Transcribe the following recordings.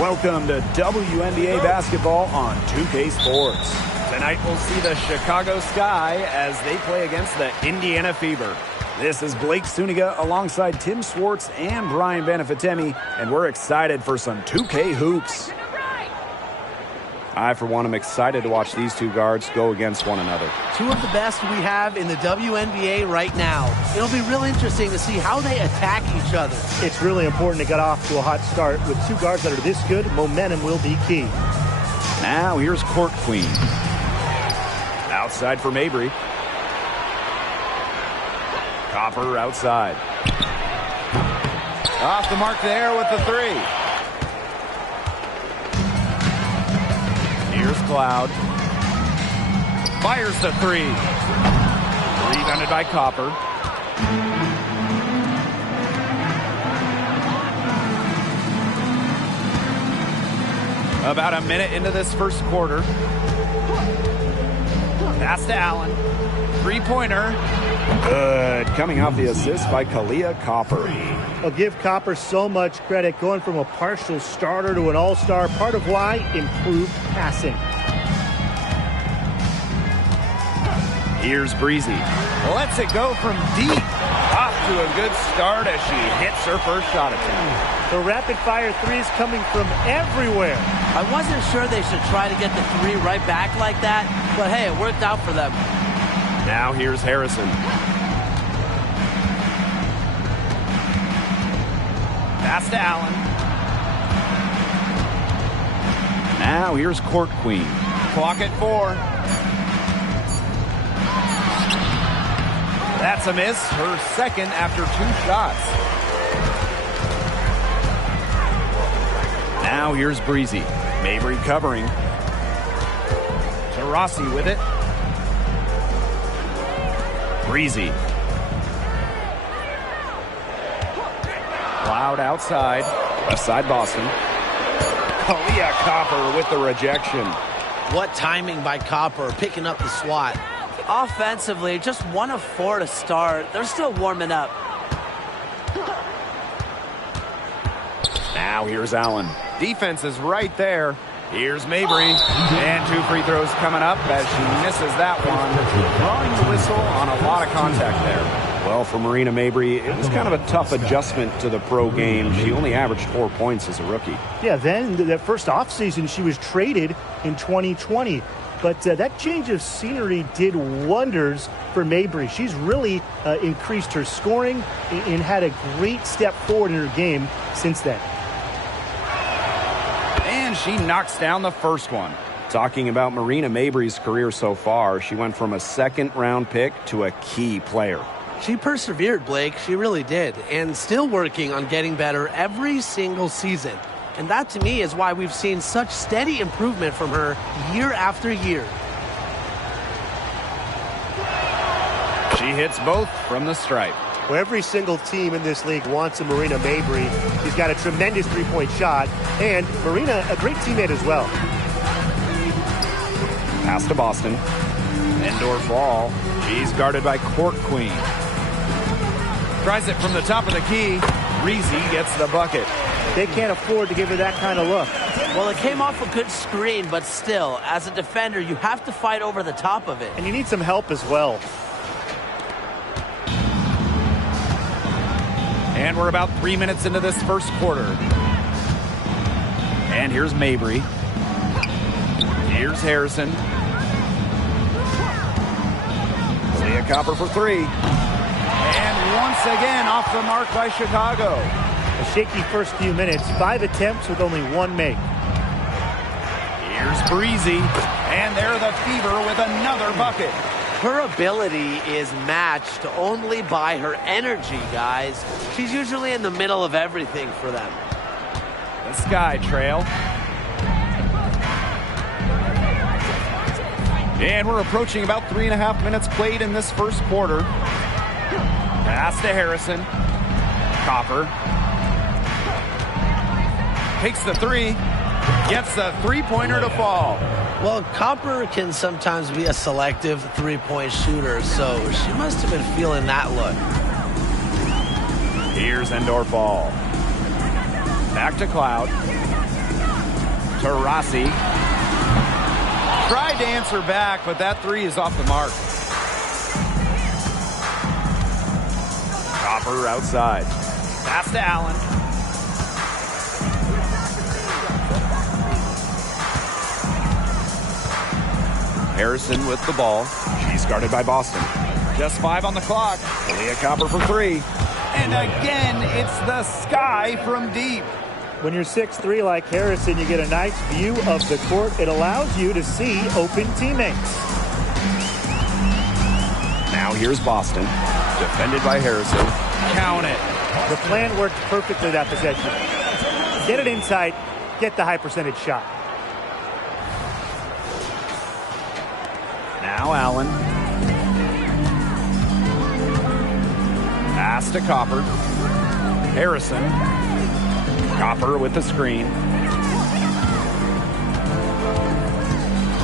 Welcome to WNBA basketball on 2K Sports. Tonight we'll see the Chicago Sky as they play against the Indiana Fever. This is Blake Suniga alongside Tim Swartz and Brian Benefitemi, and we're excited for some 2K hoops. I, for one, am excited to watch these two guards go against one another. Two of the best we have in the WNBA right now. It'll be real interesting to see how they attack each other. It's really important to get off to a hot start. With two guards that are this good, momentum will be key. Now here's Court Queen. Outside for Mabry. Copper outside. Off the mark there with the three. Here's Cloud. Fires the three. Rebounded by Copper. About a minute into this first quarter. Pass to Allen. Three-pointer. Good. Coming off the assist by Kalia Copper. I'll give Copper so much credit, going from a partial starter to an all-star. Part of why? Improved passing. Here's Breezy. Lets it go from deep. Off to a good start as she hits her first shot attempt. The rapid-fire threes coming from everywhere. I wasn't sure they should try to get the three right back like that, but hey, it worked out for them. Now here's Harrison. Pass to Allen. Now here's Court Queen. Clock at 4. That's a miss. Her second after 2 shots. Now here's Breezy. Mabry covering. Taurasi with it. Breezy. Cloud outside. Left side Boston. Kalia Copper with the rejection. What timing by Copper, picking up the swat. Offensively, just 1 of 4 to start. They're still warming up. Now here's Allen. Defense is right there. Here's Mabry. And 2 free throws coming up as she misses that one. Drawing the whistle on a lot of contact there. Well, for Marina Mabry, it was kind of a tough adjustment to the pro game. She only averaged 4 points as a rookie. Yeah, then that first offseason, she was traded in 2020. But that change of scenery did wonders for Mabry. She's really increased her scoring and had a great step forward in her game since then. And she knocks down the first one. Talking about Marina Mabry's career so far, she went from a second-round pick to a key player. She persevered, Blake. She really did. And still working on getting better every single season. And that, to me, is why we've seen such steady improvement from her year after year. She hits both from the stripe. Well, every single team in this league wants a Marina Mabry. She's got a tremendous three-point shot. And Marina, a great teammate as well. Pass to Boston. Indoor ball. She's guarded by Court Queen. Tries it from the top of the key. Breezy gets the bucket. They can't afford to give her that kind of look. Well, it came off a good screen, but still, as a defender, you have to fight over the top of it. And you need some help as well. And we're about 3 minutes into this first quarter. And here's Mabry. Here's Harrison. Kalia Copper for 3. And once again off the mark by Chicago. A shaky first few minutes. 5 attempts with only 1 make. Here's Breezy. And there the Fever with another bucket. Her ability is matched only by her energy, guys. She's usually in the middle of everything for them. The Sky trail. And we're approaching about 3.5 minutes played in this first quarter. Pass to Harrison. Copper. Takes the 3. Gets the three-pointer to fall. Well, Copper can sometimes be a selective three-point shooter, so she must have been feeling that look. Here's Endorf ball. Back to Cloud. Taurasi. Tried to answer back, but that three is off the mark. Copper outside. Pass to Allen. Harrison with the ball. She's guarded by Boston. Just 5 on the clock. Leah Copper for 3. And again, it's the sky from deep. When you're 6'3" like Harrison, you get a nice view of the court. It allows you to see open teammates. Now here's Boston. Defended by Harrison. Count it. The plan worked perfectly that possession. Get it inside, get the high percentage shot. Now Allen. Pass to Copper. Harrison. Copper with the screen.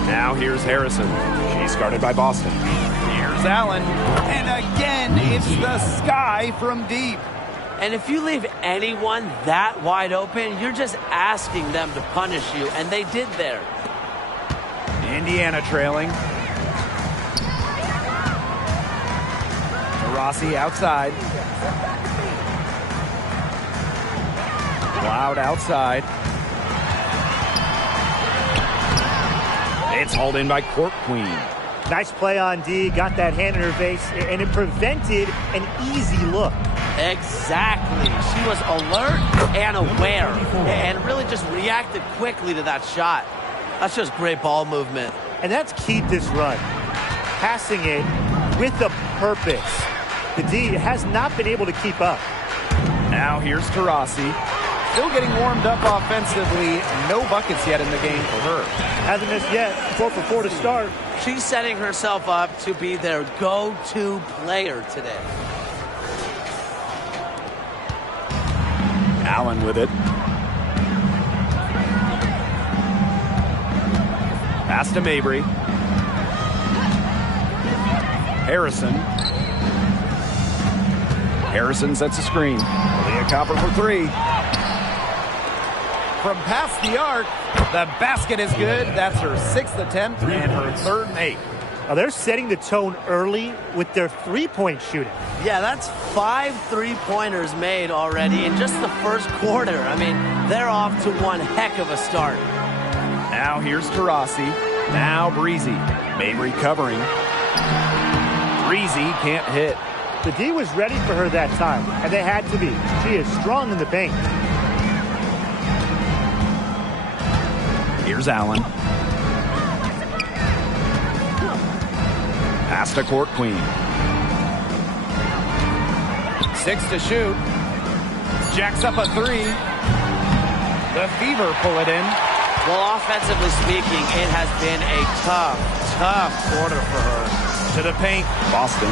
Now here's Harrison. She's guarded by Boston. Here's Allen. And again, it's the sky from deep. And if you leave anyone that wide open, you're just asking them to punish you, and they did there. Indiana trailing. Taurasi outside. Cloud outside. It's hauled in by Court Queen. Nice play on D. Got that hand in her face, and it prevented an easy look. Exactly. She was alert and aware and really just reacted quickly to that shot. That's just great ball movement. And that's keyed this run. Passing it with a purpose. The D has not been able to keep up. Now here's Taurasi. Still getting warmed up offensively. No buckets yet in the game for her. Hasn't missed yet. 4 for 4 to start. She's setting herself up to be their go-to player today. Allen with it. Pass to Mabry. Harrison. Harrison sets a screen. Leah Copper for 3. From past the arc, the basket is good. That's her 6th attempt and her 3rd make. Now they're setting the tone early with their three-point shooting. Yeah, that's 5 3-pointers made already in just the first quarter. I mean, they're off to one heck of a start. Now here's Taurasi. Now Breezy. Mabry covering. Breezy can't hit. The D was ready for her that time, and they had to be. She is strong in the paint. Here's Allen. Pass to Court Queen. 6 to shoot. Jacks up a 3. The Fever pull it in. Well, offensively speaking, it has been a tough quarter for her. To the paint. Boston.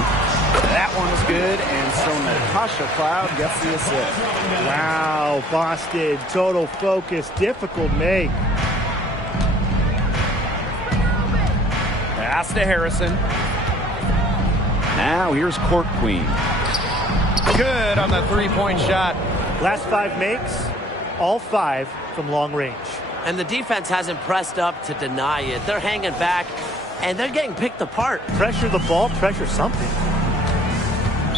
That one was good, and so Natasha Cloud gets the assist. Wow, Boston, total focus, difficult make. Pass to Harrison. Now here's Court Queen. Good on the 3-point shot. Last 5 makes, all 5 from long range. And the defense hasn't pressed up to deny it. They're hanging back, and they're getting picked apart. Pressure the ball, pressure something.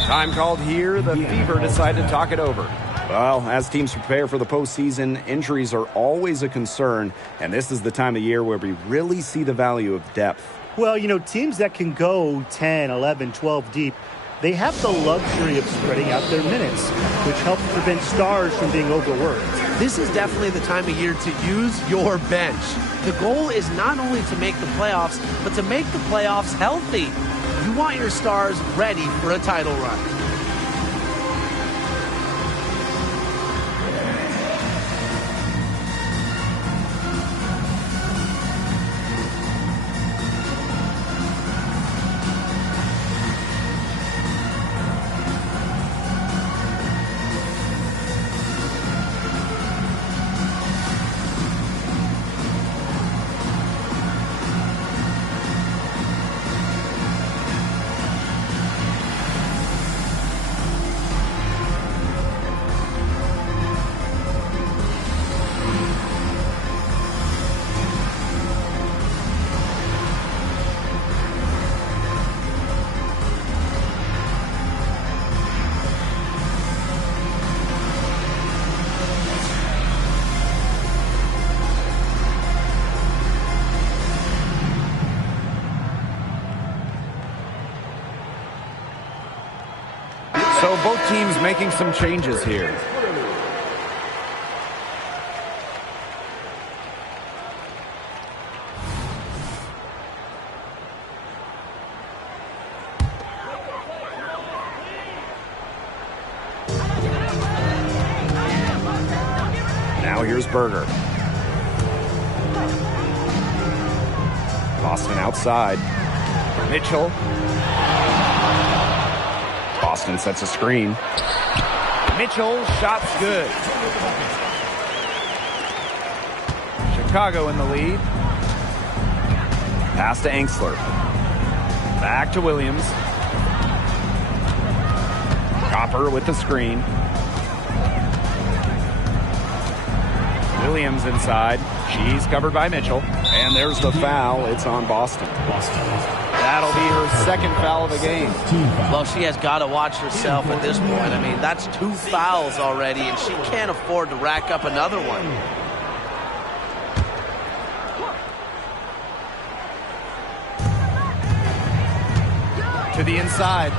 Time called here. The Fever decide to talk it over. Well, as teams prepare for the postseason, injuries are always a concern, and this is the time of year where we really see the value of depth. Well, you know, teams that can go 10, 11, 12 deep, they have the luxury of spreading out their minutes, which helps prevent stars from being overworked. This is definitely the time of year to use your bench. The goal is not only to make the playoffs, but to make the playoffs healthy. You want your stars ready for a title run. So both teams making some changes here. Now here's Berger. Boston outside. Mitchell. Boston sets a screen. Mitchell, shot's good. Chicago in the lead. Pass to Angsler. Back to Williams. Copper with the screen. Williams inside. She's covered by Mitchell. And there's the foul. It's on Boston. That'll be her second foul of the game. Well, she has got to watch herself at this point. I mean, that's 2 fouls already, and she can't afford to rack up another one. To the inside.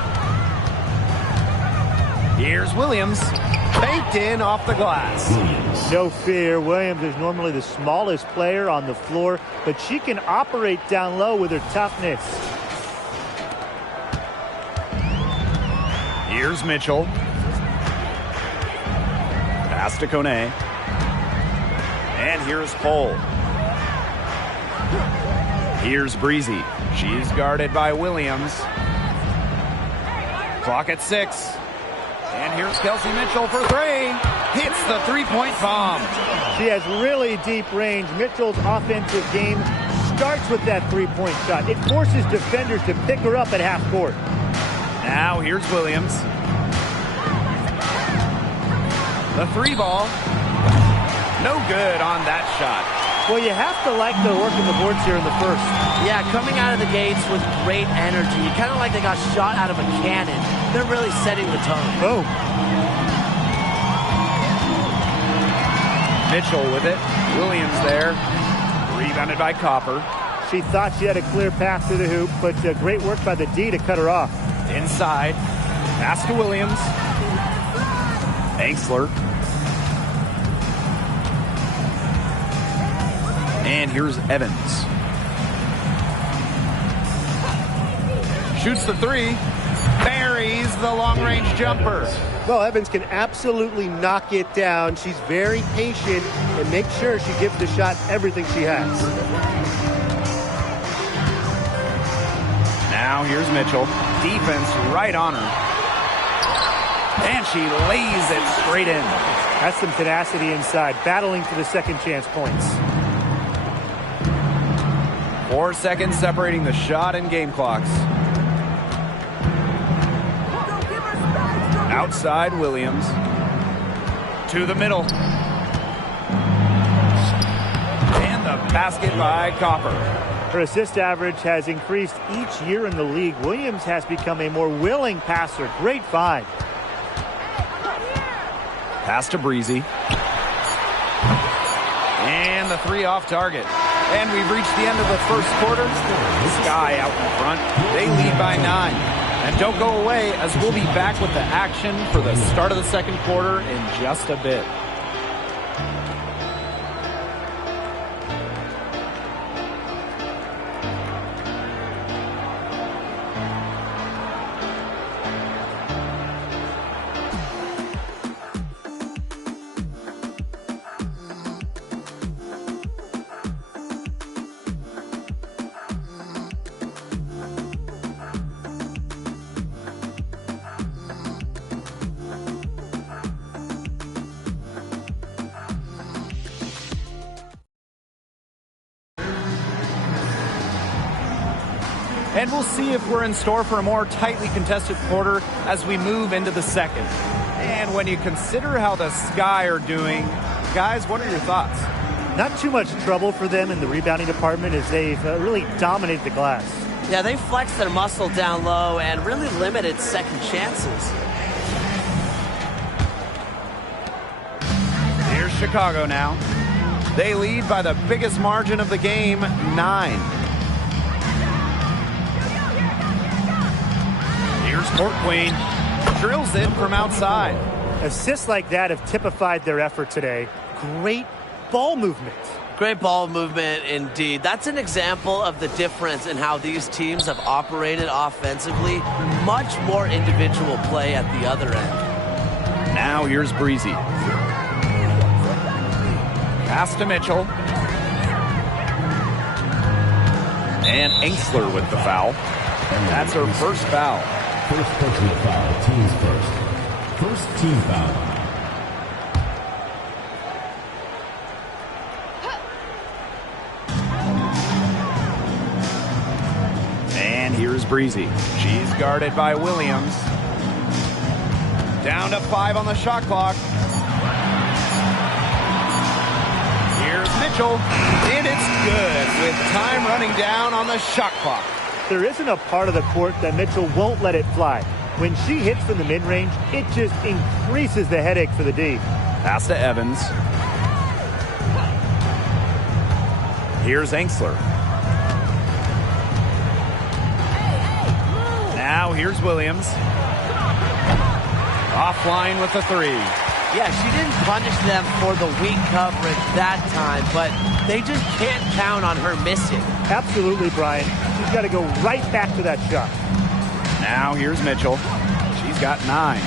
Here's Williams. Banked in off the glass. No fear. Williams is normally the smallest player on the floor, but she can operate down low with her toughness. Here's Mitchell. Pass to Kone. And here's Cole. Here's Breezy. She's guarded by Williams. Clock at 6. And here's Kelsey Mitchell for 3. Hits the three-point bomb. She has really deep range. Mitchell's offensive game starts with that three-point shot. It forces defenders to pick her up at half court. Now here's Williams. The 3 ball. No good on that shot. Well, you have to like the work of the boards here in the first. Yeah, coming out of the gates with great energy. Kind of like they got shot out of a cannon. They're really setting the tone. Boom. Mitchell with it. Williams there. Rebounded by Copper. She thought she had a clear path to the hoop, but great work by the D to cut her off. Inside. Pass to Williams. Angsler. And here's Evans. Shoots the 3. Buries the long-range jumper. Well, Evans can absolutely knock it down. She's very patient and makes sure she gives the shot everything she has. Now here's Mitchell. Defense right on her. And she lays it straight in. That's some tenacity inside, battling for the second chance points. 4 seconds separating the shot and game clocks. Outside Williams. To the middle. And the basket by Copper. Her assist average has increased each year in the league. Williams has become a more willing passer. Great find. Pass to Breezy. And the 3 off target. And we've reached the end of the first quarter. Sky out in front. They lead by 9. And don't go away, as we'll be back with the action for the start of the second quarter in just a bit. And we'll see if we're in store for a more tightly contested quarter as we move into the second. And when you consider how the Sky are doing, guys, what are your thoughts? Not too much trouble for them in the rebounding department as they've really dominated the glass. Yeah, they flexed their muscle down low and really limited second chances. Here's Chicago now. They lead by the biggest margin of the game, 9. Here's Court Queen. drills it from outside. Assists like that have typified their effort today. Great ball movement. Great ball movement indeed. That's an example of the difference in how these teams have operated offensively. Much more individual play at the other end. Now here's Breezy. Pass to Mitchell. And Engstler with the foul. That's her first foul. First personal foul, teams first. First team foul. And here's Breezy. She's guarded by Williams. Down to 5 on the shot clock. Here's Mitchell. And it's good with time running down on the shot clock. There isn't a part of the court that Mitchell won't let it fly. When she hits from the mid-range, it just increases the headache for the D. Pass to Evans. Here's Engstler. Now here's Williams. Offline with the 3. Yeah, she didn't punish them for the weak coverage that time, but they just can't count on her missing. Absolutely, Brian. She's got to go right back to that shot. Now here's Mitchell. She's got 9.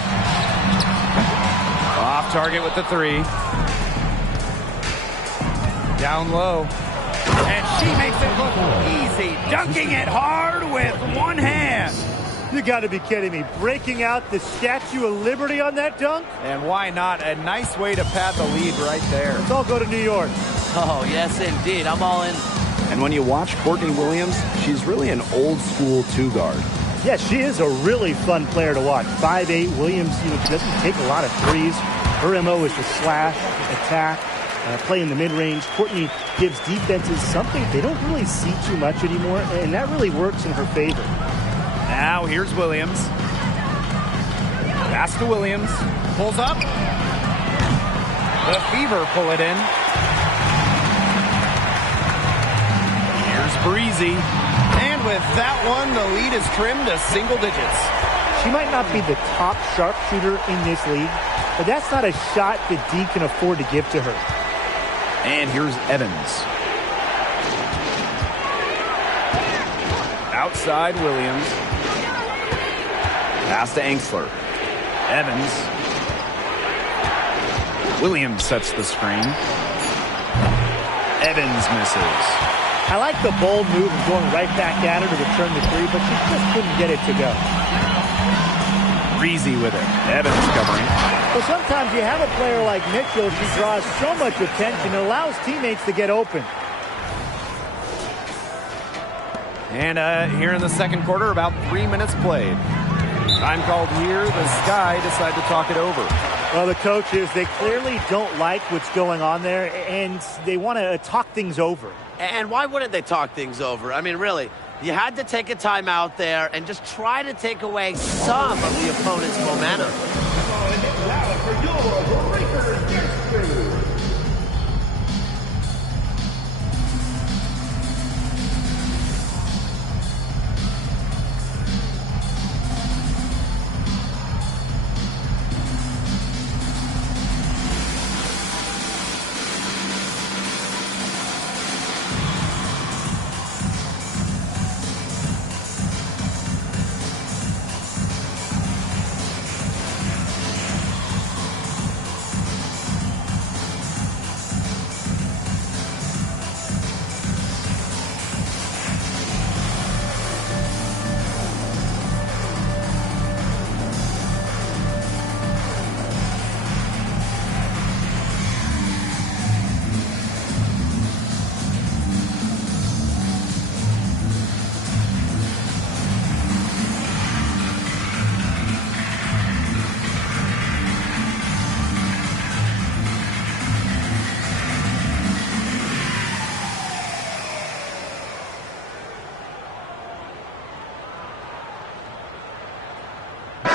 Off target with the 3. Down low. And she makes it look easy. Dunking it hard with one hand. You got to be kidding me. Breaking out the Statue of Liberty on that dunk? And why not? A nice way to pad the lead right there. Let's all go to New York. Oh, yes, indeed. I'm all in. And when you watch Courtney Williams, she's really an old-school 2-guard. Yeah, she is a really fun player to watch. 5'8", Williams, doesn't take a lot of threes. Her MO is to slash, attack, play in the mid-range. Courtney gives defenses something they don't really see too much anymore, and that really works in her favor. Now here's Williams. Pass to Williams. Pulls up. The Fever pull it in. Here's Breezy. And with that one, the lead is trimmed to single digits. She might not be the top sharpshooter in this league, but that's not a shot that D can afford to give to her. And here's Evans. Outside Williams. Pass to Engstler. Evans. Williams sets the screen. Evans misses. I like the bold move of going right back at her to return the 3, but she just couldn't get it to go. Breezy with it. Evans covering. Well, sometimes you have a player like Mitchell. She draws so much attention. It allows teammates to get open. And here in the second quarter, about 3 minutes played. Time called here. The Sky decide to talk it over. Well, the coaches, they clearly don't like what's going on there, and they want to talk things over. And why wouldn't they talk things over? I mean, really, you had to take a time out there and just try to take away some of the opponent's momentum.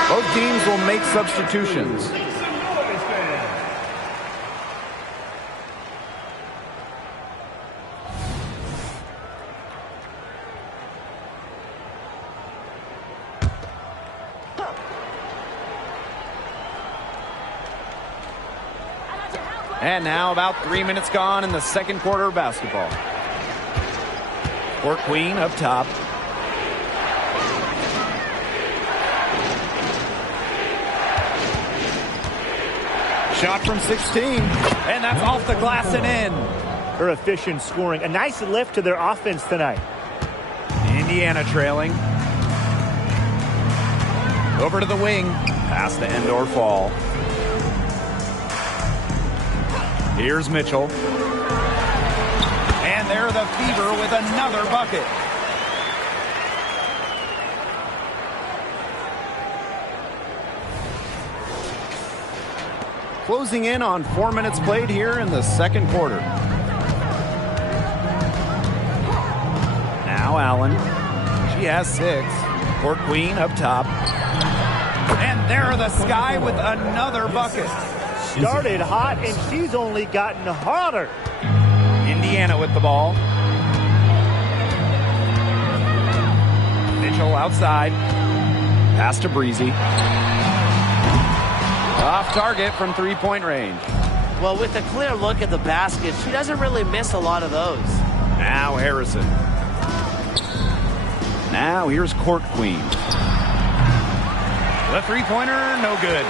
Both teams will make substitutions. And now about 3 minutes gone in the second quarter of basketball. Court Queen up top. Shot from 16, and that's off the glass and in. Her efficient scoring. A nice lift to their offense tonight. Indiana trailing. Over to the wing. Pass to end or fall. Here's Mitchell. And they're the Fever with another bucket. Closing in on 4 minutes played here in the second quarter. Now Allen. She has 6. Court Queen up top. And there the Sky with another bucket. Started hot, and she's only gotten hotter. Indiana with the ball. Mitchell outside. Pass to Breezy. Off target from three-point range. Well, with a clear look at the basket, she doesn't really miss a lot of those. Now Harrison. Now here's Court Queen. The three-pointer, no good.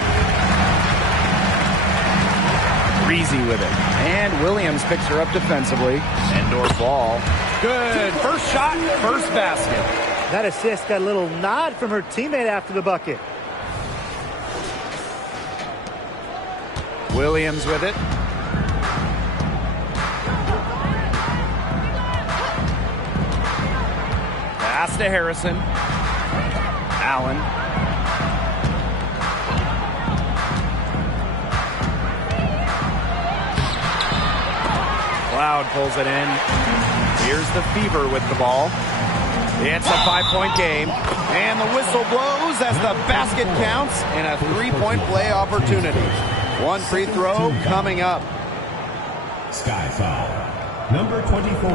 Breezy with it. And Williams picks her up defensively. End-or ball. Good. First shot, first basket. That assist got a little nod from her teammate after the bucket. Williams with it. Pass to Harrison. Allen. Cloud pulls it in. Here's the Fever with the ball. It's a 5-point game. And the whistle blows as the basket counts in a three-point play opportunity. One free throw coming up. Sky foul. Number 24.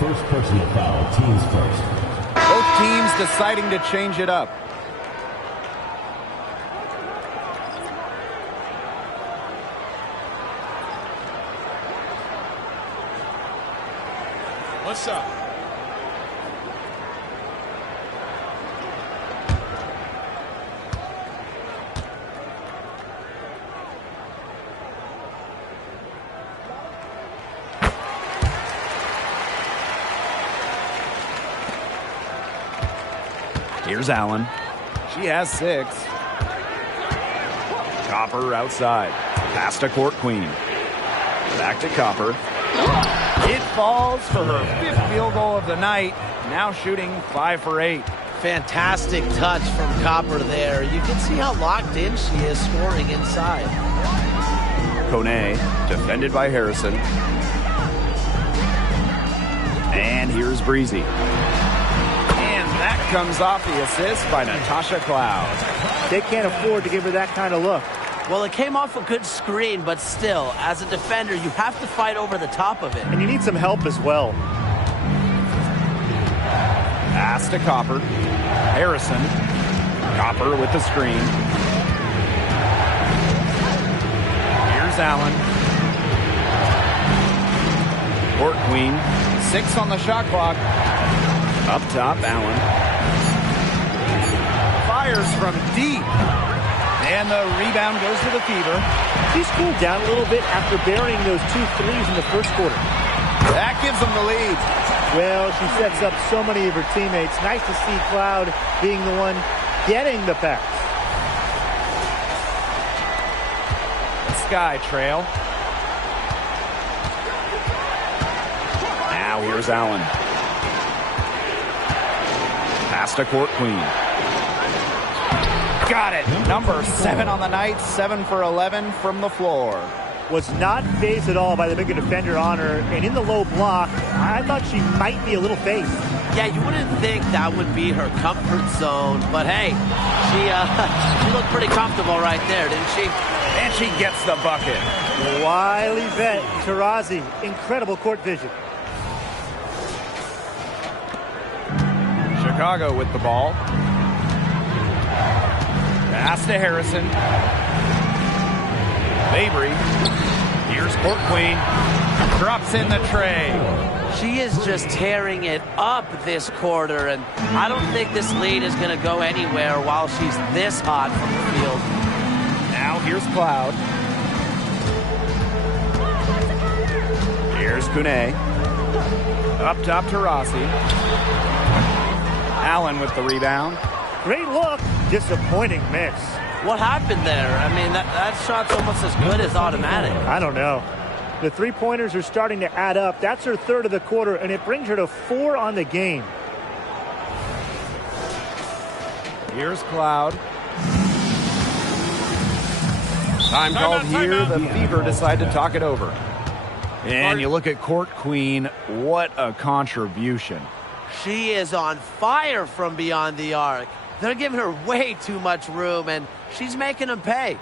First personal foul, teams first. Both teams deciding to change it up. What's up? Here's Allen. She has 6. Copper outside. Pass to Court Queen. Back to Copper. It falls for her 5th field goal of the night. Now shooting 5 for 8. Fantastic touch from Copper there. You can see how locked in she is scoring inside. Kone defended by Harrison. And here's Breezy. And that comes off the assist by Natasha Cloud. They can't afford to give her that kind of look. Well, it came off a good screen, but still, as a defender, you have to fight over the top of it. And you need some help as well. Pass to Copper. Harrison. Copper with the screen. Here's Allen. Court Queen. 6 on the shot clock. Up top, Allen. Fires from deep. And the rebound goes to the Fever. She's cooled down a little bit after burying those 2 threes in the first quarter. That gives them the lead. Well, she sets up so many of her teammates. Nice to see Cloud being the one getting the pass. Sky trail. Now here's Allen. Pass to Court Queen. Got it. Number 7 on the night. 7 for 11 from the floor. Was not phased at all by the bigger defender on her. And in the low block, I thought she might be a little phased. Yeah, you wouldn't think that would be her comfort zone. But hey, she looked pretty comfortable right there, didn't she? And she gets the bucket. Wily vet, Tarazi. Incredible court vision. Chicago with the ball. Pass to Harrison. Mabry. Here's Court Queen. Drops in the tray. She is just tearing it up this quarter, and I don't think this lead is going to go anywhere while she's this hot from the field. Now here's Cloud. Here's Kune. Up top to Rossi. Allen with the rebound. Great look. Disappointing miss. What happened there? I mean, that shot's almost as good as automatic. I don't know. The three-pointers are starting to add up. That's her third of the quarter, and it brings her to 4 on the game. Here's Cloud. Time called here. The Fever decide to talk it over. And you look at Court Queen. What a contribution. She is on fire from beyond the arc. They're giving her way too much room, and she's making them pay.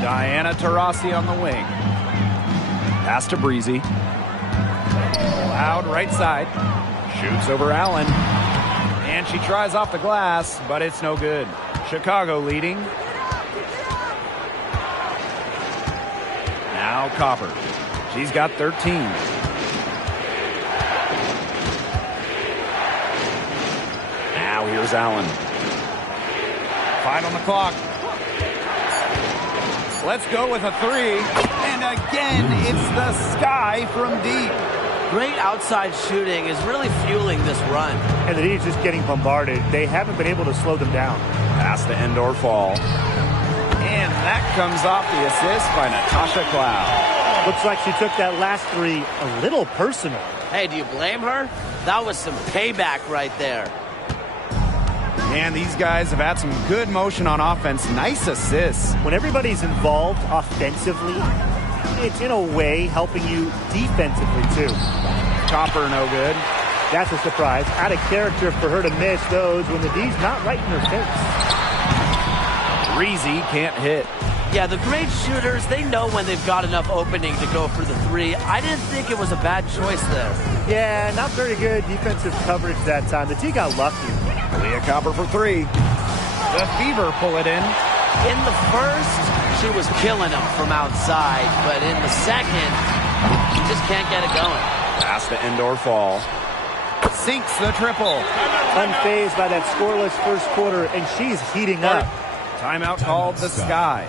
Diana Taurasi on the wing. Pass to Breezy. Loud right side. Shoots over Allen. And she tries off the glass, but it's no good. Chicago leading. Now Copper. She's got 13. Now here's Allen. 5 on the clock. Let's go with a 3. And again, it's the sky from deep. Great outside shooting is really fueling this run. And the D's just getting bombarded. They haven't been able to slow them down. Pass to Endor Fall. And that comes off the assist by Natasha Cloud. Looks like she took that last 3 a little personal. Hey, do you blame her? That was some payback right there. And these guys have had some good motion on offense. Nice assists. When everybody's involved offensively, it's in a way helping you defensively too. Copper no good. That's a surprise. Out of character for her to miss those when the D's not right in her face. Breezy can't hit. Yeah, the great shooters, they know when they've got enough opening to go for the 3. I didn't think it was a bad choice there. Yeah, not very good defensive coverage that time. The D got lucky. Leah Copper for 3. The Fever pull it in. In the first, she was killing them from outside, but in the second, she just can't get it going. Pass to Endor Fall. Sinks the triple. Unfazed by that scoreless first quarter, and she's heating up. Timeout called the Sky.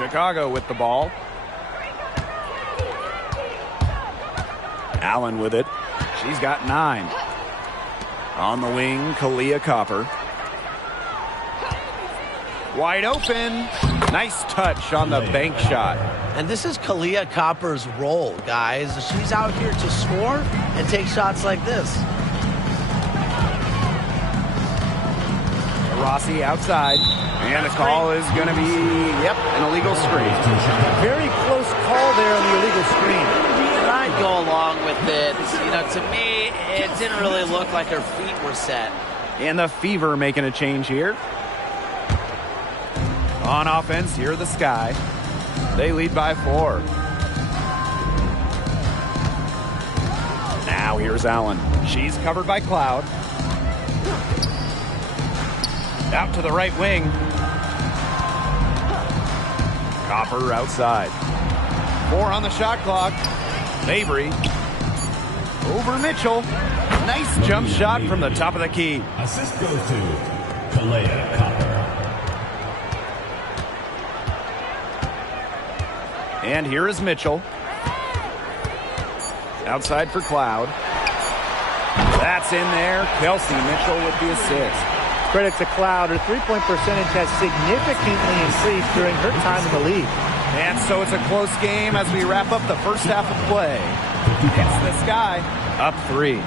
Chicago with the ball. Allen with it. She's got 9. On the wing, Kalia Copper. Wide open. Nice touch on the bank shot. And this is Kalia Copper's role, guys. She's out here to score and take shots like this. Rossi outside. And the call is going to be, an illegal screen. Very close call there on the illegal screen. And I'd go along with it. You know, to me, it didn't really look like her feet were set. And the Fever making a change here. On offense, here are the Sky. They lead by 4. Now here's Allen. She's covered by Cloud. Out to the right wing. Copper outside. 4 on the shot clock. Mabry. Over Mitchell. Nice jump shot from the top of the key. Assist goes to Kalea Copper. And here is Mitchell. Outside for Cloud. That's in there. Kelsey Mitchell with the assist. Credit to Cloud. Her three-point percentage has significantly increased during her time in the league. And so it's a close game as we wrap up the first half of play. It's the Sky up 3.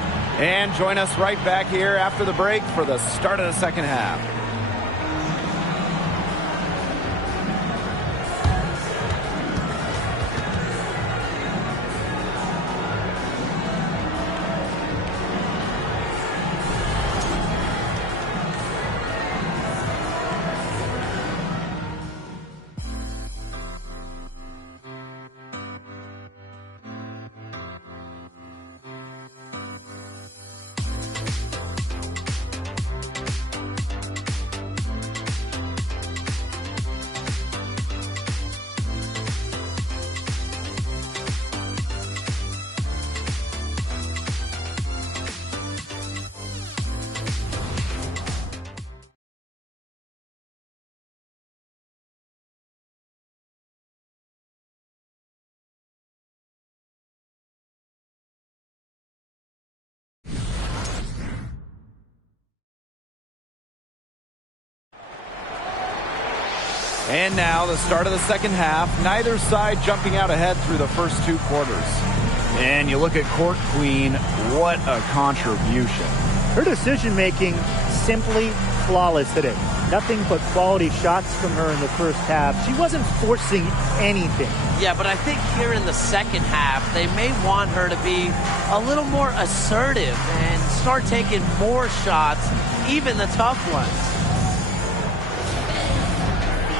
And join us right back here after the break for the start of the second half. And now the start of the second half. Neither side jumping out ahead through the first 2 quarters. And you look at Court Queen, what a contribution. Her decision-making simply flawless today. Nothing but quality shots from her in the first half. She wasn't forcing anything. Yeah, but I think here in the second half, they may want her to be a little more assertive and start taking more shots, even the tough ones.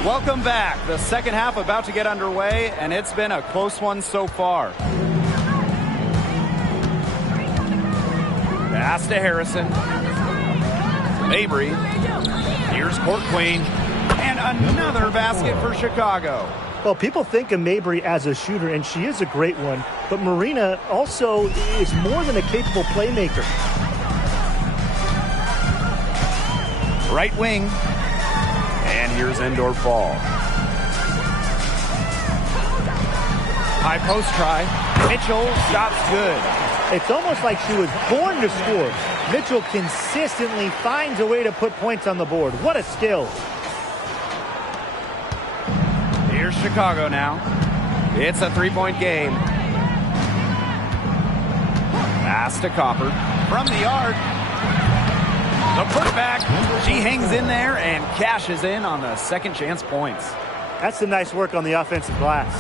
Welcome back. The second half about to get underway, and it's been a close one so far. Pass to Harrison. Mabry. Here's Court Queen. And another basket for Chicago. Well, people think of Mabry as a shooter, and she is a great one. But Marina also is more than a capable playmaker. Right wing. And here's Endor Fall. High post try. Mitchell stops good. It's almost like she was born to score. Mitchell consistently finds a way to put points on the board. What a skill. Here's Chicago now. It's a 3-point game. Pass to Copper. From the arc. The putback. She hangs in there and cashes in on the second chance points. That's some nice work on the offensive glass.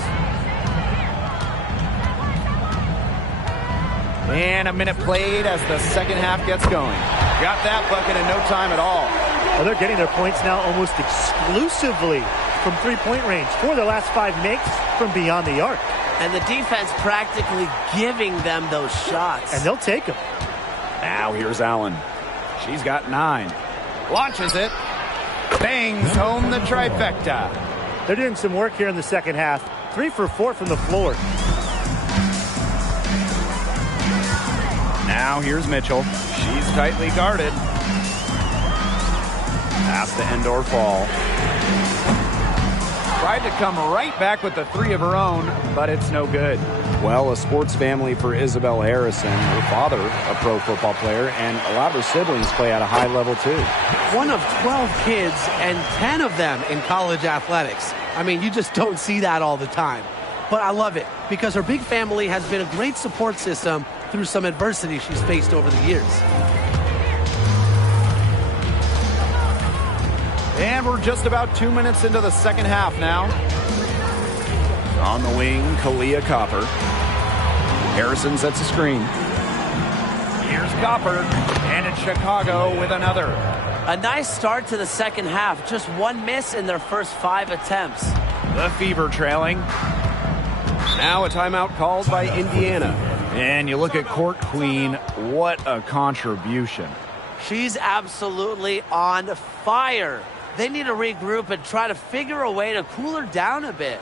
And a minute played as the second half gets going. Got that bucket in no time at all. Well, they're getting their points now almost exclusively from three-point range. 4 of their last 5 makes from beyond the arc. And the defense practically giving them those shots. And they'll take them. Now here's Allen. She's got 9. Launches it. Bangs home the trifecta. They're doing some work here in the second half. 3 for 4 from the floor. Now here's Mitchell. She's tightly guarded. Pass to Endor Fall. Tried to come right back with the three of her own, but it's no good. Well, a sports family for Isabel Harrison. Her father, a pro football player, and a lot of her siblings play at a high level too. One of 12 kids and 10 of them in college athletics. I mean, you just don't see that all the time. But I love it because her big family has been a great support system through some adversity she's faced over the years. And we're just about 2 minutes into the second half now. On the wing, Kalia Copper. Harrison sets a screen. Here's Copper, and it's Chicago with another. A nice start to the second half. Just one miss in their first 5 attempts. The Fever trailing. Now a timeout called by Indiana. And you look at Court Queen, what a contribution. She's absolutely on fire. They need to regroup and try to figure a way to cool her down a bit.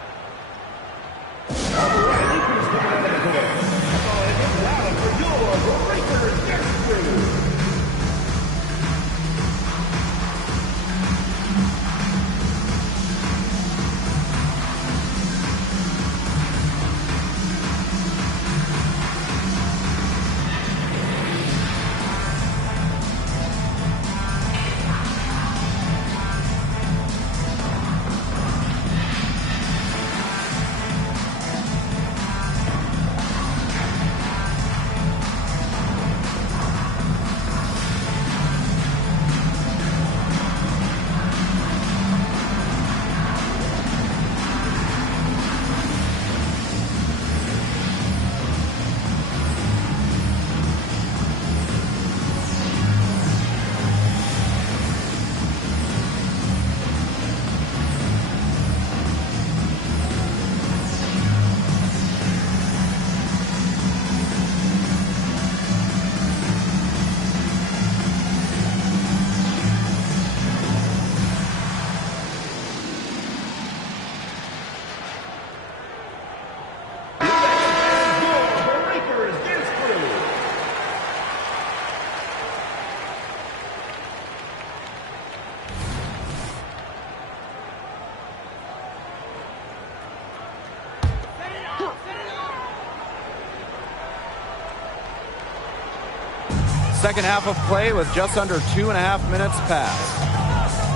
Second half of play with just under 2.5 minutes passed.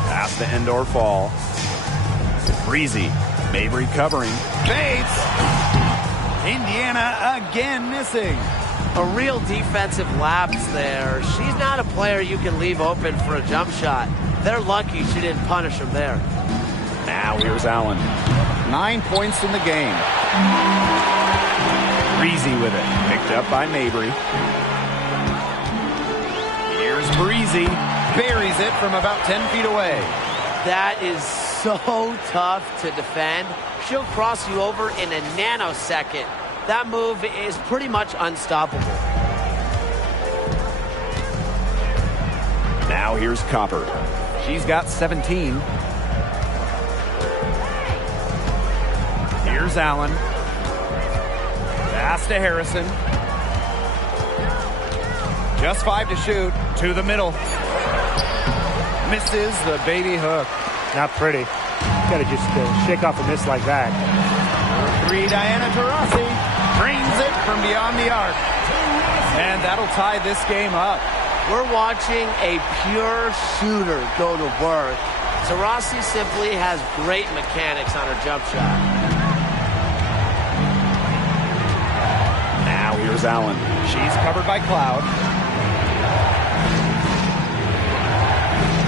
Pass to Endor Fall. Breezy. Mabry covering. Bates. Indiana again missing. A real defensive lapse there. She's not a player you can leave open for a jump shot. They're lucky she didn't punish him there. Now here's Allen. 9 points in the game. Breezy with it. Picked up by Mabry. Here's Breezy. Buries it from about 10 feet away. That is so tough to defend. She'll cross you over in a nanosecond. That move is pretty much unstoppable. Now here's Copper. She's got 17. Here's Allen. Pass to Harrison. Just 5 to shoot. To the middle. Misses the baby hook. Not pretty. Got to just shake off a miss like that. 3, Diana Taurasi drains it from beyond the arc. And that'll tie this game up. We're watching a pure shooter go to work. Taurasi simply has great mechanics on her jump shot. Now here's Allen. She's covered by Cloud.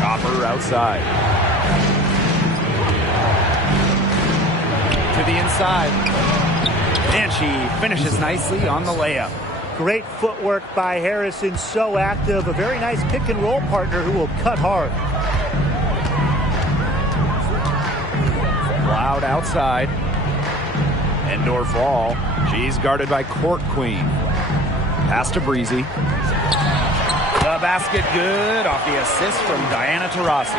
Copper outside. To the inside. And she finishes nicely on the layup. Great footwork by Harrison. So active. A very nice pick and roll partner who will cut hard. Cloud outside. Endor Fall. She's guarded by Court Queen. Pass to Breezy. The basket good off the assist from Diana Taurasi.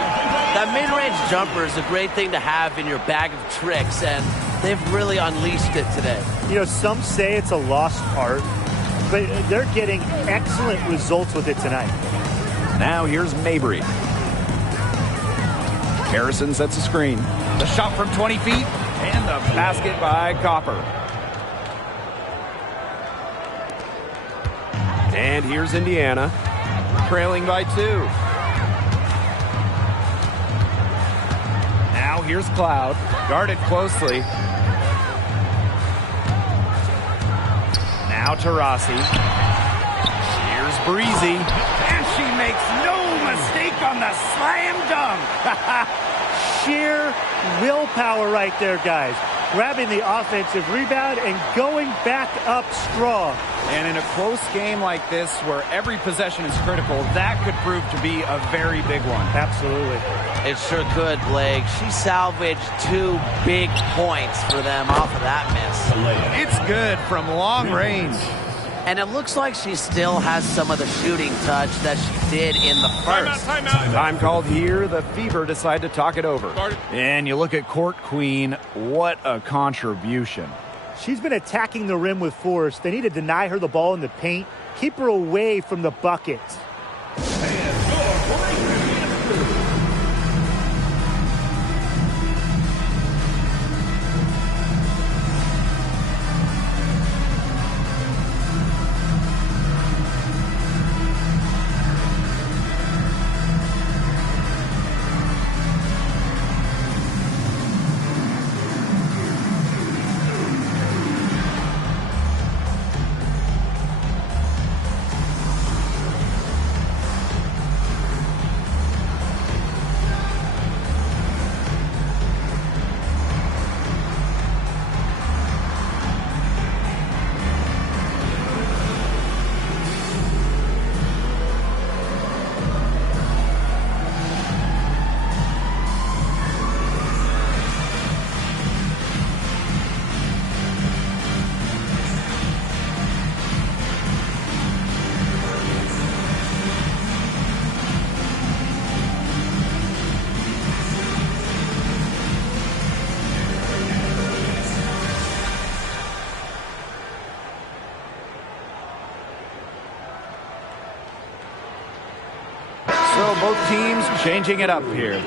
That mid-range jumper is a great thing to have in your bag of tricks, and they've really unleashed it today. You know, some say it's a lost art, but they're getting excellent results with it tonight. Now here's Mabry. Harrison sets a screen. The shot from 20 feet, and the basket by Copper. And here's Indiana, trailing by 2. Now here's Cloud, guarded closely. Now to Rossi. Here's Breezy, and she makes no mistake on the slam dunk. Sheer willpower right there, guys. Grabbing the offensive rebound and going back up strong. And in a close game like this, where every possession is critical, that could prove to be a very big one. Absolutely. It sure could, Blake. She salvaged 2 big points for them off of that miss. It's good from long range. And it looks like she still has some of the shooting touch that she did in the first. Time called here. The Fever decide to talk it over. And you look at Court Queen. What a contribution. She's been attacking the rim with force. They need to deny her the ball in the paint. Keep her away from the bucket. So both teams changing it up here.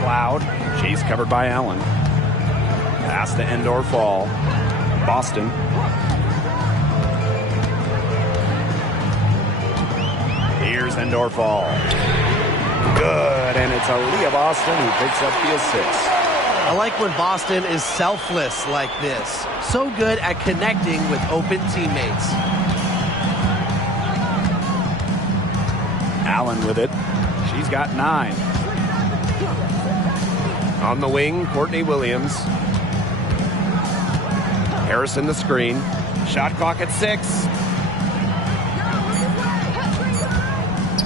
Cloud, chase covered by Allen. Pass to Endor Fall. Boston. Here's Endor Fall. Good, and it's Aaliyah Boston who picks up the assist. I like when Boston is selfless like this. So good at connecting with open teammates. Allen with it. She's got 9. On the wing, Courtney Williams. Harrison the screen. Shot clock at 6.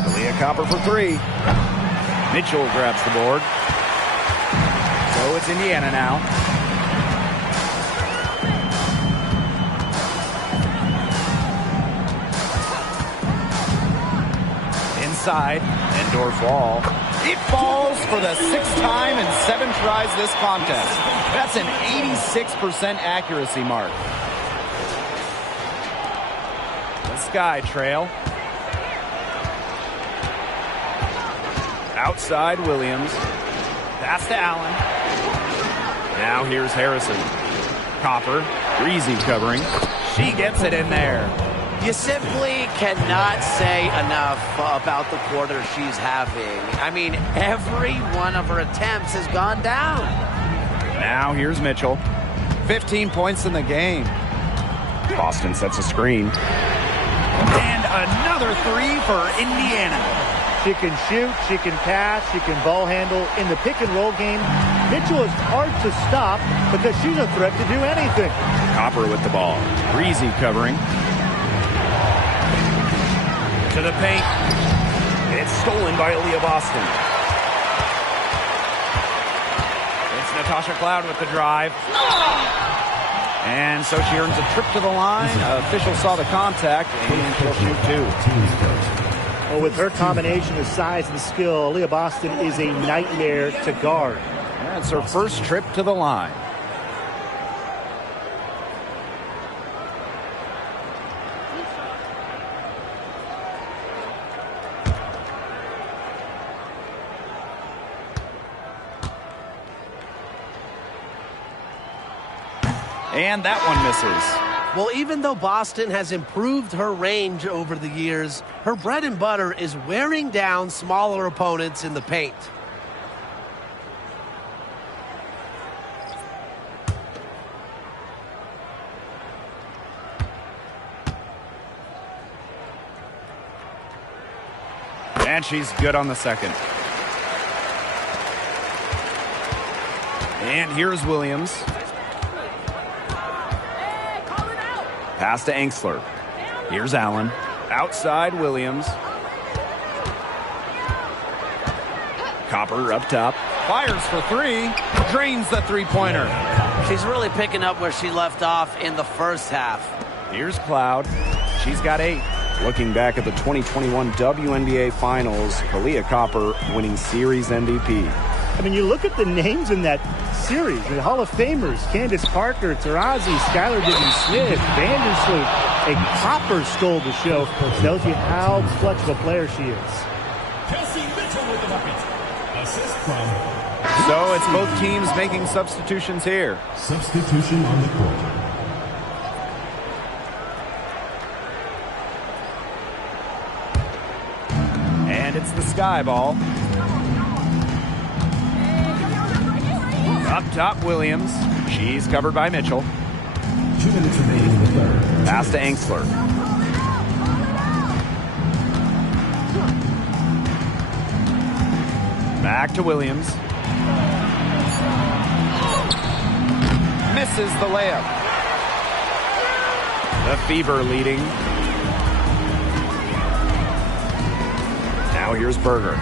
Aaliyah Copper for 3. Mitchell grabs the board. So it's Indiana now. Inside, Endor Fall. It falls for the 6th time in 7 tries this contest. That's an 86% accuracy mark. The Sky Trail. Outside Williams. Pass to Allen. Now here's Harrison. Copper. Breezy covering. She gets it in there. You simply cannot say enough about the quarter she's having. I mean, every one of her attempts has gone down. Now here's Mitchell. 15 points in the game. Boston sets a screen. And another 3 for Indiana. She can shoot, she can pass, she can ball handle. In the pick and roll game, Mitchell is hard to stop because she's a threat to do anything. Copper with the ball. Breezy covering. To the paint. It's stolen by Aaliyah Boston. It's Natasha Cloud with the drive. And so she earns a trip to the line. Official saw the contact, and she'll shoot 2. Well, with her combination of size and skill, Leah Boston is a nightmare to guard. That's her first trip to the line. And that one misses. Well, even though Boston has improved her range over the years, her bread and butter is wearing down smaller opponents in the paint. And she's good on the second. And here's Williams. Pass to Angsler. Here's Allen. Outside Williams. Copper up top. Fires for three. Drains the three-pointer. She's really picking up where she left off in the first half. Here's Cloud. She's got 8. Looking back at the 2021 WNBA Finals, Kahleah Copper winning Series MVP. I mean, you look at the names in that series, the Hall of Famers, Candace Parker, Taurasi, Skylar Diggins-Smith, Vandersloot. A Copper stole the show. Tells you how clutch of a player she is. So it's both teams making substitutions here. Substitution on the court. And it's the Sky Ball. Up top, Williams. She's covered by Mitchell. 2 minutes remaining in the third. Pass to Angsler. Back to Williams. Misses the layup. The Fever leading. Now here's Berger.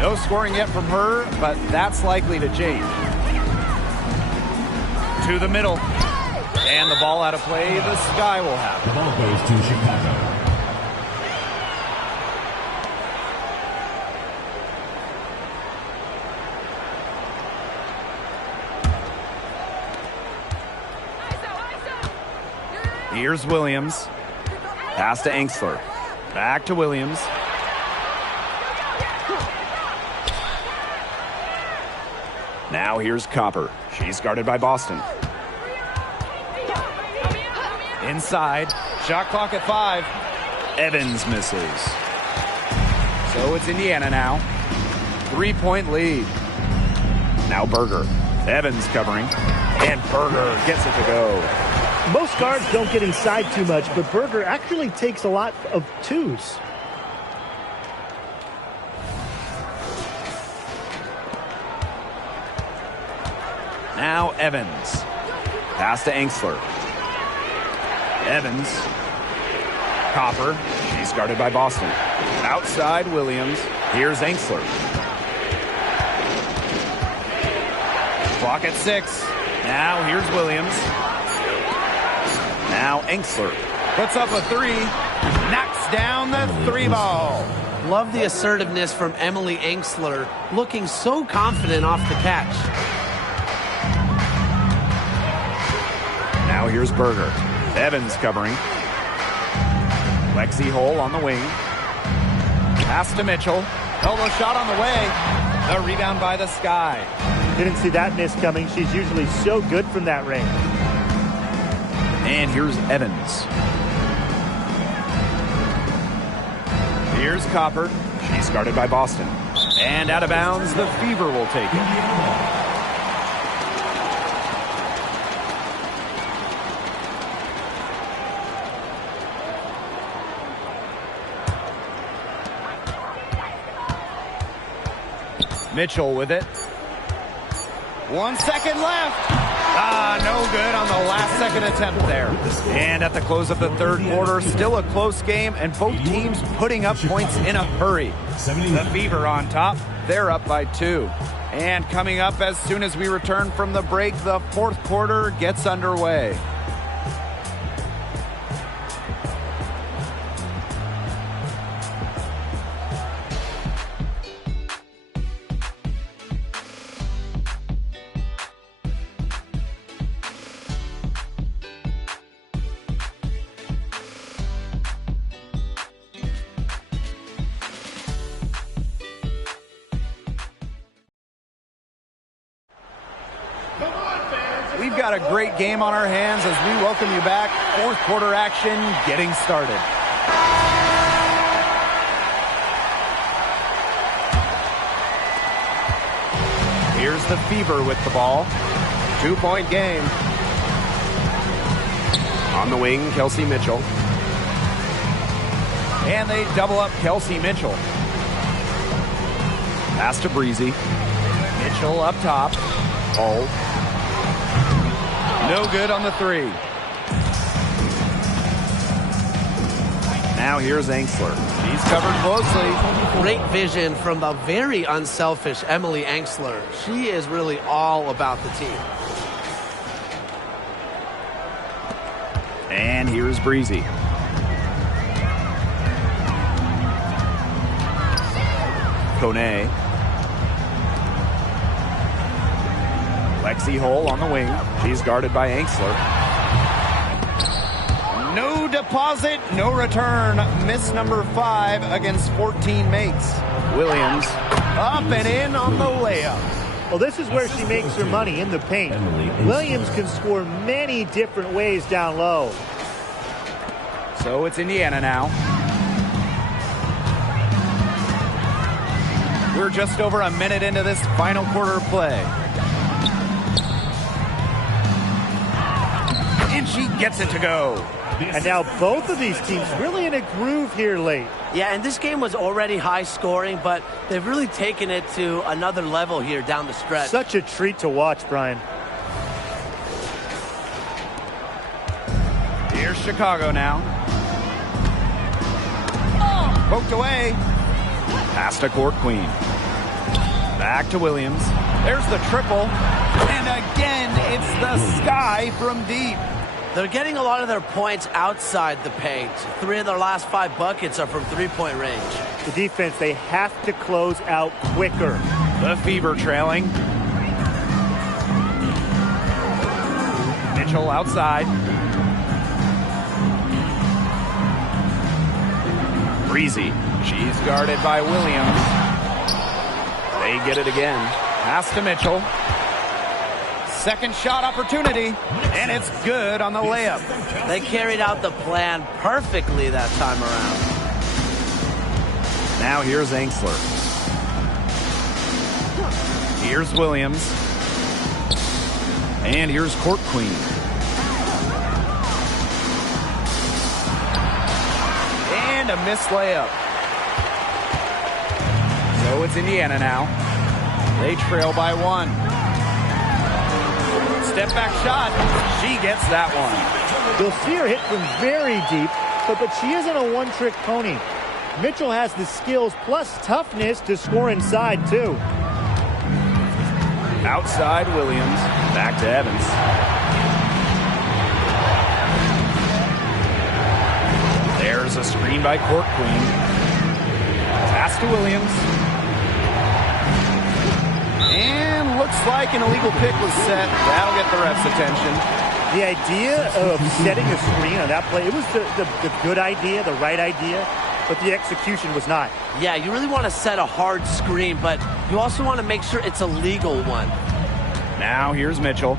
No scoring yet from her, but that's likely to change. To the middle. And the ball out of play. The Sky will have it. The ball goes to Chicago. Here's Williams. Pass to Angsler. Back to Williams. Now here's Copper. She's guarded by Boston. Inside. Shot clock at 5. Evans misses. So it's Indiana now. 3-point lead. Now Berger. Evans covering. And Berger gets it to go. Most guards don't get inside too much, but Berger actually takes a lot of twos. Now Evans. Pass to Angsler. Evans. Copper. She's guarded by Boston. Outside Williams. Here's Angsler. Clock at 6. Now here's Williams. Now Angsler puts up a 3. Knocks down the 3 ball. Love the assertiveness from Emily Angsler, looking so confident off the catch. Now here's Berger. Evans covering. Lexi Hole on the wing. Pass to Mitchell. Elbow shot on the way. The rebound by the Sky. Didn't see that miss coming. She's usually so good from that range. And here's Evans. Here's Copper. She's guarded by Boston. And out of bounds, the Fever will take it. Mitchell with it. 1 second left. No good on the last second attempt there. And at the close of the third quarter, still a close game, and both teams putting up points in a hurry. The Fever on top. They're up by 2. And coming up as soon as we return from the break, the fourth quarter gets underway. we've got a great game on our hands as we welcome you back. Fourth quarter action getting started. Here's the Fever with the ball. 2-point game. On the wing, Kelsey Mitchell. And they double up Kelsey Mitchell. Pass to Breezy. Mitchell up top. Oh. No good on the three. Now here's Angsler. He's covered closely. Great vision from the very unselfish Emily Angsler. She is really all about the team. And here's Breezy. Kone. Lexi Hole on the wing. She's guarded by Angsler. No deposit, no return. Miss number 5 against 14 makes. Williams up and in on the layup. Well, this is where she makes her money, in the paint. Williams can score many different ways down low. So it's Indiana now. We're just over a minute into this final quarter play. And she gets it to go. And now both of these teams really in a groove here late. Yeah, and this game was already high scoring, but they've really taken it to another level here down the stretch. Such a treat to watch, Brian. Here's Chicago now. Poked away. Pass to Court Queen. Back to Williams. There's the triple. And again, it's the Sky from deep. They're getting a lot of their points outside the paint. 3 of their last 5 buckets are from three-point range. The defense, they have to close out quicker. The Fever trailing. Mitchell outside. Breezy. She's guarded by Williams. They get it again. Pass to Mitchell. Second shot opportunity, and it's good on the layup. They carried out the plan perfectly that time around. Now here's Angsler. Here's Williams. And here's Court Queen. And a missed layup. So it's Indiana now. They trail by 1. Step back shot. She gets that one. You'll see her hit from very deep, but she isn't a one-trick pony. Mitchell has the skills plus toughness to score inside, too. Outside Williams. Back to Evans. There's a screen by Court Queen. Pass to Williams. And looks like an illegal pick was set. That'll get the ref's attention. The idea of setting a screen on that play, it was the good idea, the right idea, but the execution was not. Yeah, you really want to set a hard screen, but you also want to make sure it's a legal one. Now here's Mitchell.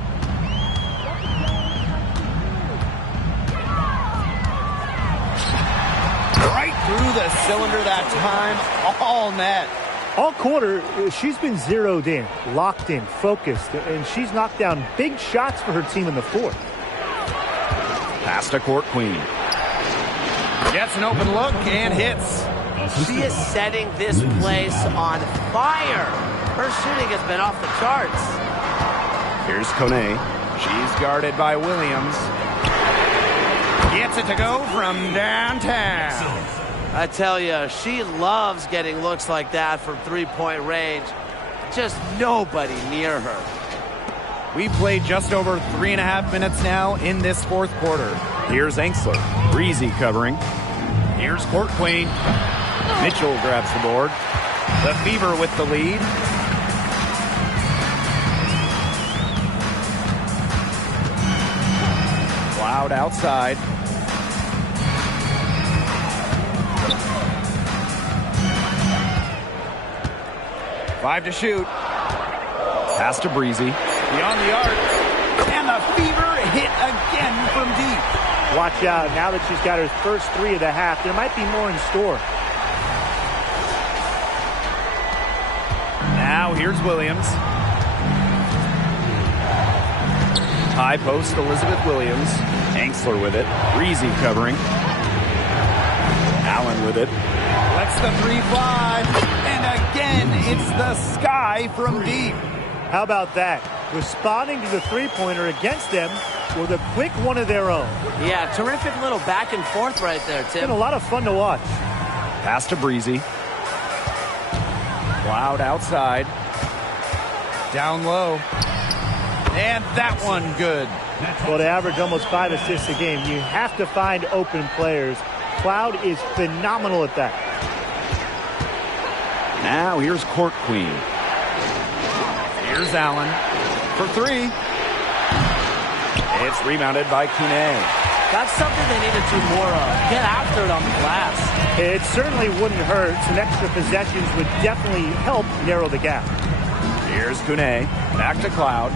Right through the cylinder that time, all net. All quarter, she's been zeroed in, locked in, focused, and she's knocked down big shots for her team in the fourth. Pass to Court Queen. Gets an open look and hits. She is setting this place on fire. Her shooting has been off the charts. Here's Kone. She's guarded by Williams. Gets it to go from downtown. I tell you, she loves getting looks like that from three-point range. Just nobody near her. We played just over 3.5 minutes now in this fourth quarter. Here's Angsler. Breezy covering. Here's Court Queen. Mitchell grabs the board. The Fever with the lead. Cloud outside. Five to shoot. Pass to Breezy. Beyond the arc. And the again from deep. Watch out. Now that she's got her first 3 of the half, there might be more in store. Now here's Williams. High post, Elizabeth Williams. Angsler with it. Breezy covering. Allen with it. Let's the 3-5. And again, it's the Sky from deep. How about that? Responding to the three-pointer against them with a quick one of their own. Yeah, terrific little back and forth right there, Tim. Been a lot of fun to watch. Pass to Breezy. Cloud outside. Down low. And that one good. Well, to average almost 5 assists a game, you have to find open players. Cloud is phenomenal at that. Now here's Court Queen. Here's Allen for 3. It's rebounded by Kune. That's something they need to do more of. Get after it on the glass. It certainly wouldn't hurt. Some extra possessions would definitely help narrow the gap. Here's Kune. Back to Cloud.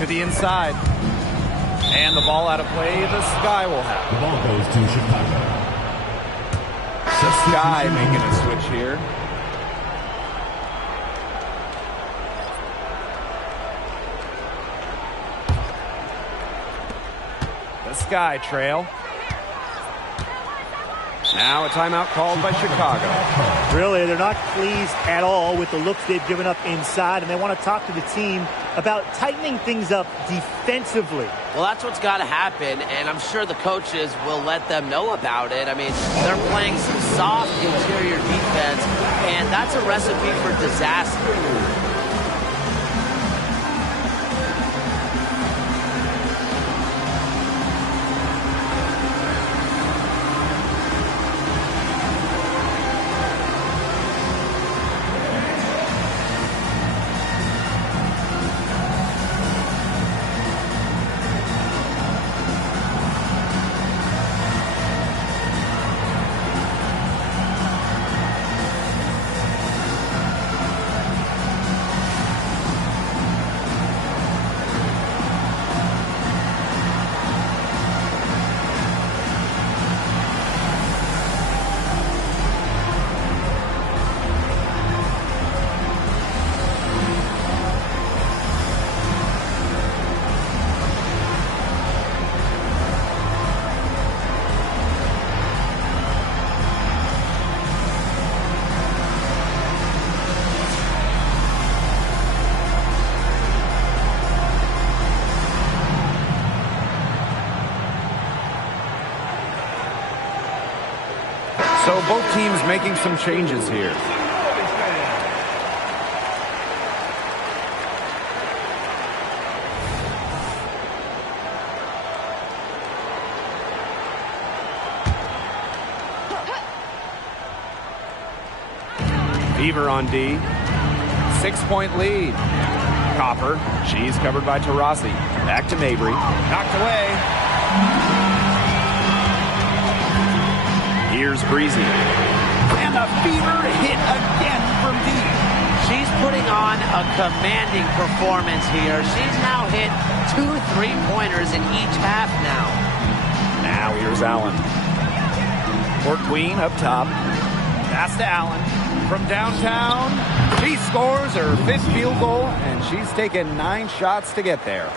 To the inside. And the ball out of play. The Sky will have. The ball goes to Chicago. The Sky making a switch here. The Sky trail. Now a timeout called by Chicago. Really, they're not pleased at all with the looks they've given up inside, and they want to talk to the team about tightening things up defensively. Well, that's what's got to happen, and I'm sure the coaches will let them know about it. I mean, they're playing some soft interior defense, and that's a recipe for disaster. So both teams making some changes here. Beaver on D. 6-point lead. Copper. She's covered by Taurasi. Back to Mabry. Knocked away. Here's Breezy. And the Fever hit again from deep. She's putting on a commanding performance here. She's now hit 2 3-pointers in each half now. Now here's Allen. Court Queen up top. Pass to Allen. From downtown, she scores her 5th field goal, and she's taken 9 shots to get there.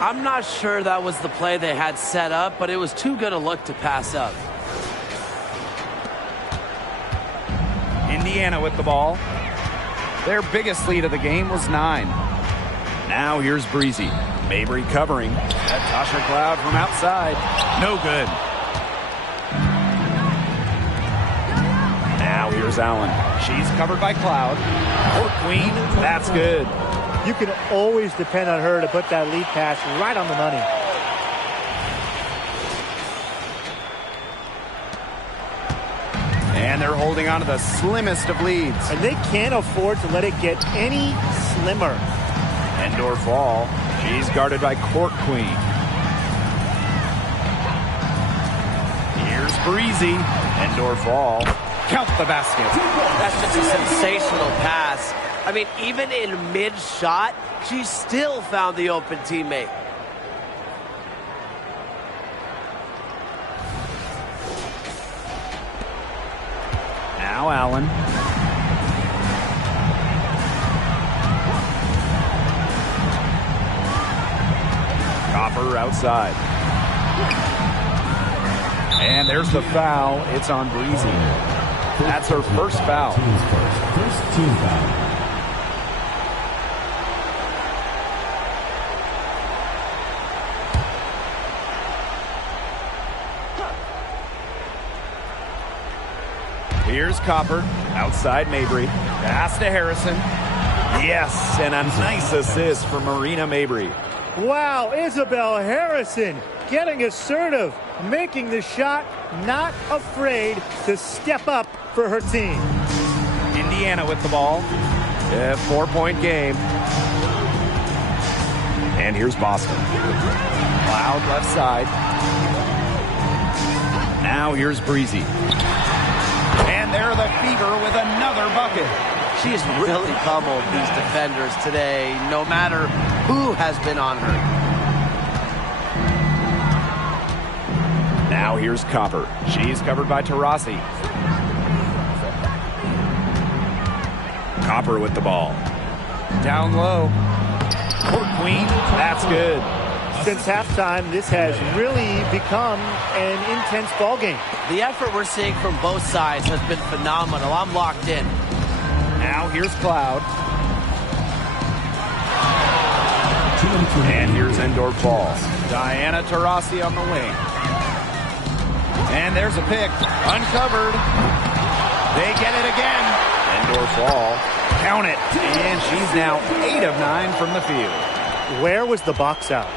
I'm not sure that was the play they had set up, but it was too good a look to pass up. Indiana with the ball. Their biggest lead of the game was 9. Now here's Breezy. Mabry covering. Tasha Cloud from outside. No good. Now here's Allen. She's covered by Cloud. Court Queen. That's good. You can always depend on her to put that lead pass right on the money. And they're holding on to the slimmest of leads. And they can't afford to let it get any slimmer. Endor Fall. She's guarded by Court Queen. Here's Breezy. Endor Fall. Count the basket. That's just a sensational pass. I mean, even in mid-shot, she still found the open teammate. Now Allen. Copper outside. And there's the foul. It's on Breezy. That's her first foul. First team foul. Here's Copper. Outside Mabry. Pass to Harrison. Yes, and a nice assist for Marina Mabry. Wow, Isabel Harrison getting assertive, making the shot, not afraid to step up for her team. Indiana with the ball. A 4-point game. And here's Boston. Cloud left side. Now here's Breezy. And there the Fever with another bucket. She's really pummeled these defenders today, no matter who has been on her. Now here's Copper. She's covered by Taurasi. Copper with the ball. Down low. Court Queen. That's good. Since halftime, this has really become an intense ball game. The effort we're seeing from both sides has been phenomenal. I'm locked in. Now here's Cloud. And here's indoor ball. Diana Taurasi on the wing. And there's a pick. Uncovered. They get it again. Indoor ball. Count it. And she's now 8 of 9 from the field. Where was the box out?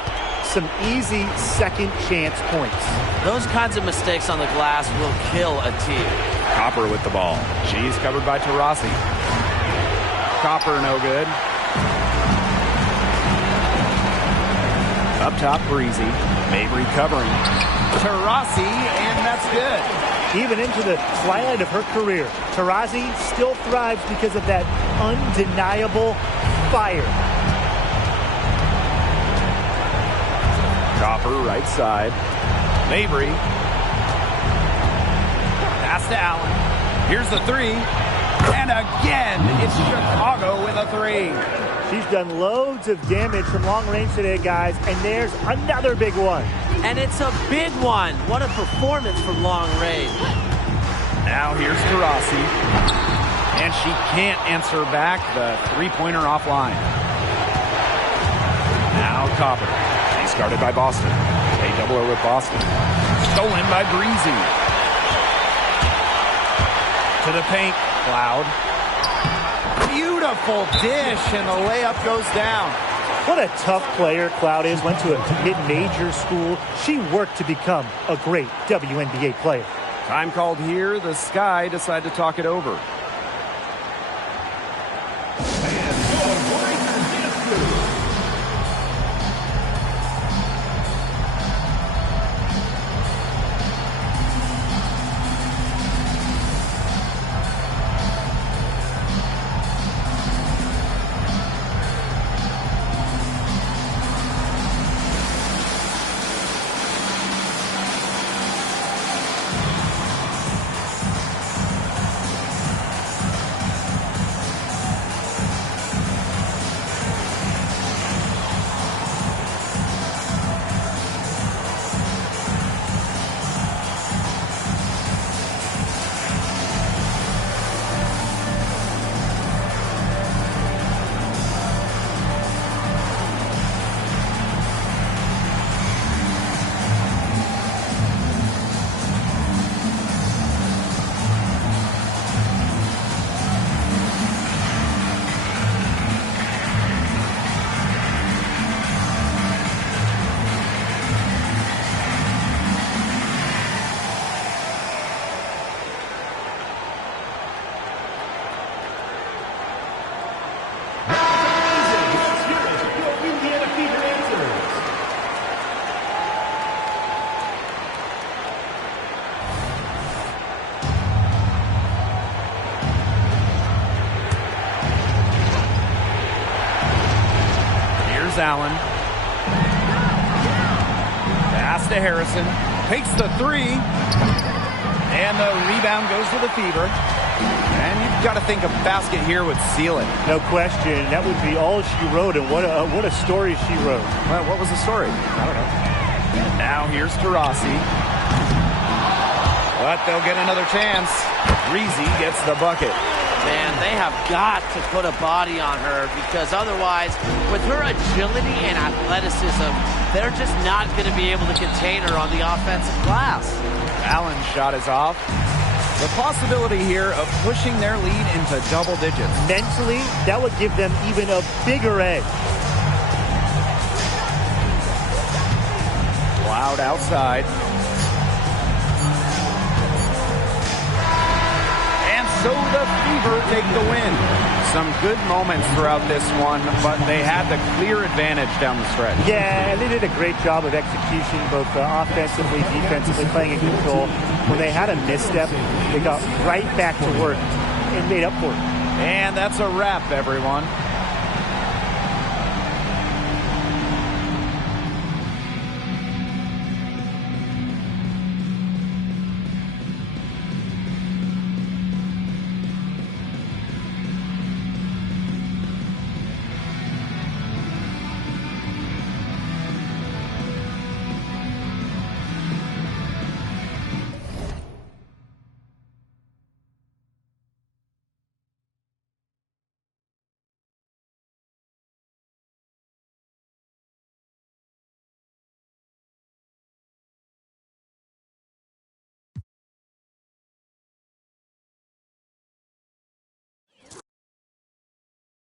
Some easy second chance points. Those kinds of mistakes on the glass will kill a team. Copper with the ball. She's covered by Taurasi. Copper no good. Up top, Breezy. Mabry covering. Taurasi, and that's good. Even into the twilight of her career, Taurasi still thrives because of that undeniable fire. Copper right side. Mabry. Pass to Allen. Here's the three. And again, it's Chicago with a three. She's done loads of damage from long range today, guys, and there's another big one. And it's a big one. What a performance from long range. Now here's Taurasi. And she can't answer back the three-pointer offline. Now Copper. She's guarded by Boston. They double her with Boston. Stolen by Breezy. To the paint. Cloud. Beautiful dish, and the layup goes down. What a tough player Cloud is. Went to a mid-major school. She worked to become a great WNBA player. Time called here. The Sky decide to talk it over. Allen. Pass to Harrison. Takes the three. And the rebound goes to the Fever. And you've got to think a basket here would seal it. No question. That would be all she wrote, and what a story she wrote. Well, what was the story? I don't know. Now here's Taurasi. But they'll get another chance. Breezy gets the bucket. Man, they have got to put a body on her, because otherwise, with her agility and athleticism, they're just not going to be able to contain her on the offensive glass. Allen's shot is off. The possibility here of pushing their lead into double digits. Mentally, that would give them even a bigger edge. Loud outside. And so the Fever take the win. Some good moments throughout this one, but they had the clear advantage down the stretch. Yeah, and they did a great job of execution, both offensively, defensively, playing in control. When they had a misstep, they got right back to work and made up for it. And that's a wrap, everyone.